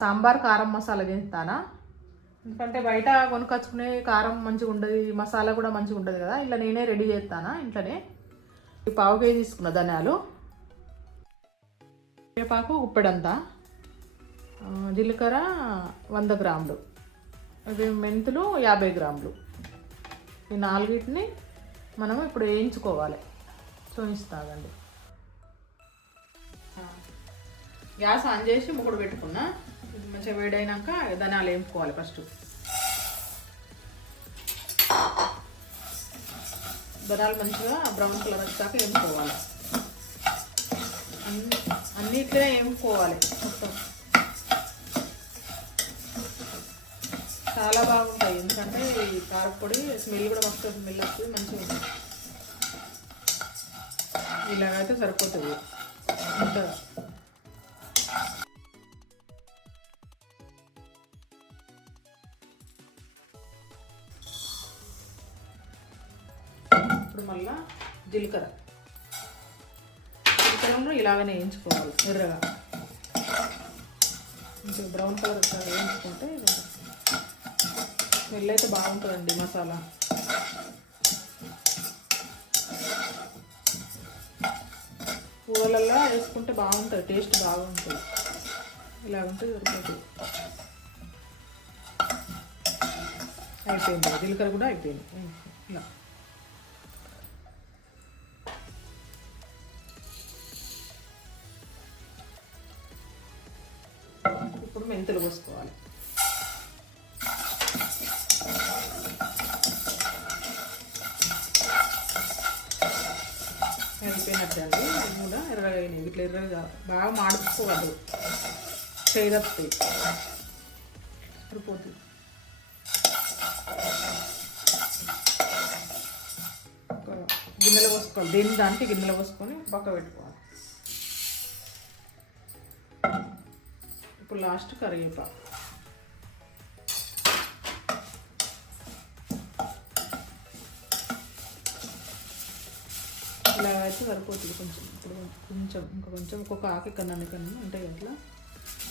సాంబార్ కారం మసాలా చేస్తానా? ఎందుకంటే బయట కొనుకొచ్చుకునే కారం మంచిగా ఉండదు మసాలా కూడా మంచిగా ఉంటుంది కదా ఇలా నేనే రెడీ చేస్తానా ఇంట్లోనే? ఈ పావు కేజీ తీసుకున్న ధనియాలు. వేపాకు ఉప్పెడంతా. జీలకర్ర వంద గ్రాములు. ఇవి మెంతులు యాభై గ్రాములు. ఈ నాలుగిటిని మనం ఇప్పుడు వేయించుకోవాలి. చూపిస్తాగండి గ్యాస్ ఆన్ చేసి ముగ్గుడు పెట్టుకున్నా. మంచిగా వేడైనాక ధనాలు వేపుకోవాలి ఫస్ట్ ధనాలు మంచిగా బ్రౌన్ కలర్ వచ్చాక వేపుకోవాలి. అన్ని వేపుకోవాలి మొత్తం. చాలా బాగుంటాయి. ఎందుకంటే ఈ కారపొడి స్మెల్ కూడా మస్తు స్మెల్ వస్తుంది మంచిగా ఉంటుంది. ఇలాగైతే సరిపోతుంది. ఉంటుందా ఇప్పుడు మళ్ళా జీలకర్ర. జీలకర్రను ఇలాగనే వేయించుకోవాలి ఎర్రగా. కొంచెం బ్రౌన్ కలర్ ఒకసారి వేయించుకుంటే స్మెల్ అయితే బాగుంటుందండి మసాలా. కూరలల్లో వేసుకుంటే బాగుంటుంది టేస్ట్ బాగుంటుంది. ఇలా ఉంటే దొరుకుతుంది అయిపోయింది జీలకర్ర కూడా అయిపోయింది. ఇలా. మెంతులు పోసుకోవాలి. అయిపోయినట్టు ఇది కూడా ఎర్రగా అయినాయి. ఇట్లా ఎర్రగా బాగా మాడుకోవద్దు. చేయదప్పుతాయి సరిపోతుంది. గిన్నెలో పోసుకోవాలి. దేని దానికి గిన్నెలో పోసుకొని పక్క పెట్టుకోవాలి. ఇప్పుడు లాస్ట్ కరివేపాకు. ఇలా అయితే సరిపోతుంది కొంచెం. ఇప్పుడు కొంచెం ఇంకా కొంచెం ఒక్కొక్క ఆకు కన్నా కన్నా ఉంటాయి అట్లా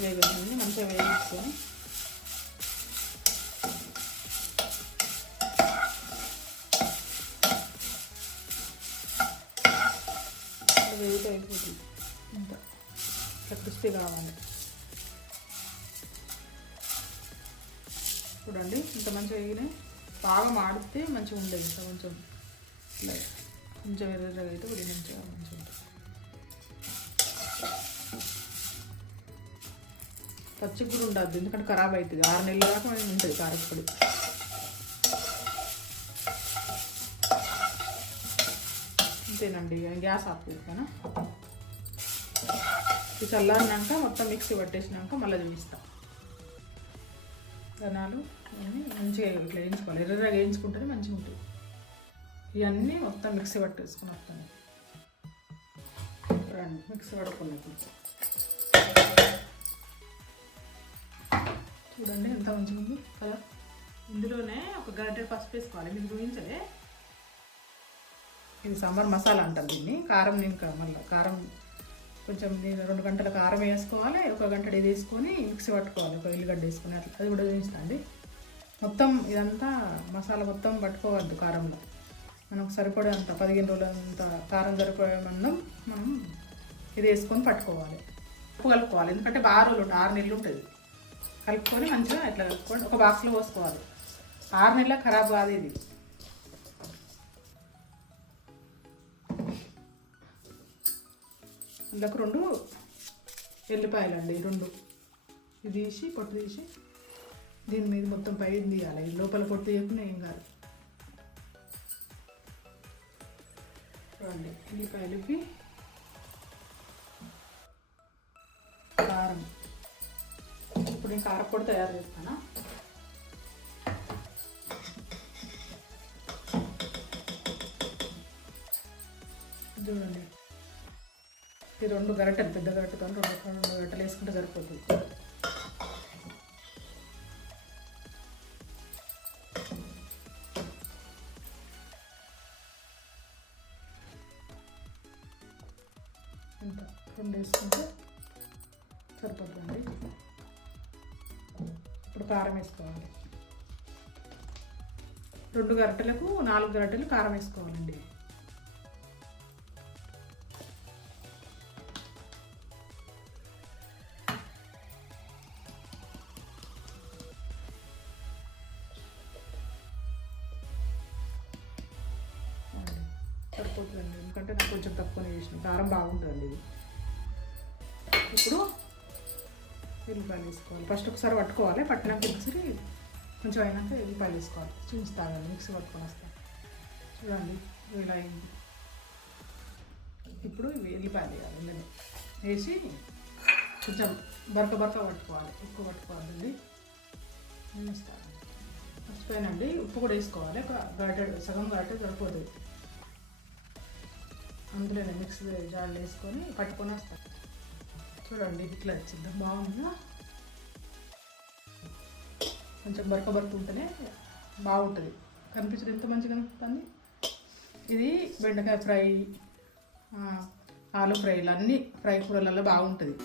వేగండి మంచిగా వేయించుకొని. వేగితే అయిపోతుంది. ఇంత ఇట్లా క్రిస్పీ కావాలి. చూడండి. ఇంత మంచిగా వేగినాయి బాగా మాడితే మంచిగా ఉండేది ఇంకా కొంచెం. ఇట్లా కొంచెం ఎర్రగా అయితే కూడా మంచిగా మంచిగా ఉంటుంది. పచ్చికి కూడా ఉండద్దు ఎందుకంటే ఖరాబ్ అవుతుంది. ఆరు నెలల దాకా మనకి ఉంటుంది కారప్పొడి అంతేనండి గ్యాస్ ఆఫ్ చేస్తాను? ఇది చల్లారినాక మొత్తం మిక్సీ పట్టేసినాక మళ్ళీ చూపిస్తాం. ధనాలు ఇవన్నీ మంచిగా ఇట్లా వేయించుకోవాలి. ఎర్రగా వేయించుకుంటేనే మంచిగా ఉంటుంది. ఇవన్నీ మొత్తం మిక్సీ పట్టేసుకుని వస్తాను. రండి మిక్సీ పడుకున్నాయి చూడండి ఎంత మంచిగా ఉంది కదా. ఇందులోనే ఒక గరిటె పసుపు వేసుకోవాలి. మీకు చూపించలే. ఇది సాంబార్ మసాలా అంటారు దీన్ని. కారం ఇంకా మళ్ళీ కారం కొంచెం రెండు గంటల కారం వేసుకోవాలి ఒక గంట ఇది వేసుకొని మిక్సీ పట్టుకోవాలి ఒక ఎల్లిగడ్డ వేసుకుని అట్లా. అది కూడా చూపిస్తాండి మొత్తం ఇదంతా మసాలా మొత్తం పట్టుకోవద్దు కారంలో. మనకు సరిపడే అంత పదిహేను రోజులు అంత కారం సరిపడే మందం మనం ఇది వేసుకొని పట్టుకోవాలి. ఉప్పు కలుపుకోవాలి. ఎందుకంటే బాగా రోజులు ఉంటుంది ఆరు నెలలు ఉంటుంది. కలుపుకొని మంచిగా ఇట్లా కలుపుకొని ఒక బాక్స్లో పోసుకోవాలి. ఆరు నెలల ఖరాబ్ కాదు ఇది. అందులోకి రెండు ఎల్లిపాయలు అండి రెండు. ఇది తీసి పొట్టు తీసి దీని మీద మొత్తం పైన తీయాలి. ఈ లోపల పొట్టు తీయకుండా ఏం కాదు. చూడండి ఎల్లిపాయలకి కారం. ఇప్పుడు నేను కారపొడి తయారు చేస్తానా? చూడండి. ఈ రెండు గరటలు పెద్ద గరటతో రెండు రెండు గరటలు వేసుకుంటే సరిపోతుంది. ఇంత రెండు వేసుకుంటే సరిపోతుంది ఇప్పుడు కారం వేసుకోవాలి. రెండు గరిటెలకు నాలుగు గరిటెలు కారం వేసుకోవాలండి. సరిపోతుందండి ఎందుకంటే నాకు కొంచెం తక్కువనే చేసిన. కారం బాగుంటుంది ఇది. ఇప్పుడు ఎల్లిపాయలు వేసుకోవాలి ఫస్ట్ ఒకసారి పట్టుకోవాలి. పట్టినాక మిక్సీ కొంచెం అయినాక ఎల్లిపాయలు వేసుకోవాలి చూపిస్తాను మిక్సీ పట్టుకొని వస్తాను చూడండి ఇలా అయింది. ఇప్పుడు ఇవి ఎల్లిపాయలు వేయాలి ఇందులో వేసి కొంచెం బరక బరక పట్టుకోవాలి. ఎక్కువ పట్టుకోవాలండి నేను ఇస్తాను మర్చిపోయానండి. ఉప్పు కూడా వేసుకోవాలి. ఒక గరిటె సగం గరిటె సరిపోతుంది అందులోనే మిక్స్ జాడలు వేసుకొని పట్టుకొని వస్తాను చూడండి ఇట్లా వచ్చింది బాగుందా? కొంచెం బరక బరక ఉంటేనే బాగుంటుంది. కనిపించడం ఎంత మంచిగా కనిపిస్తుంది? ఇది బెండకాయ ఫ్రై ఆలు ఫ్రైలు. అన్నీ ఫ్రై కూరలలో బాగుంటుంది.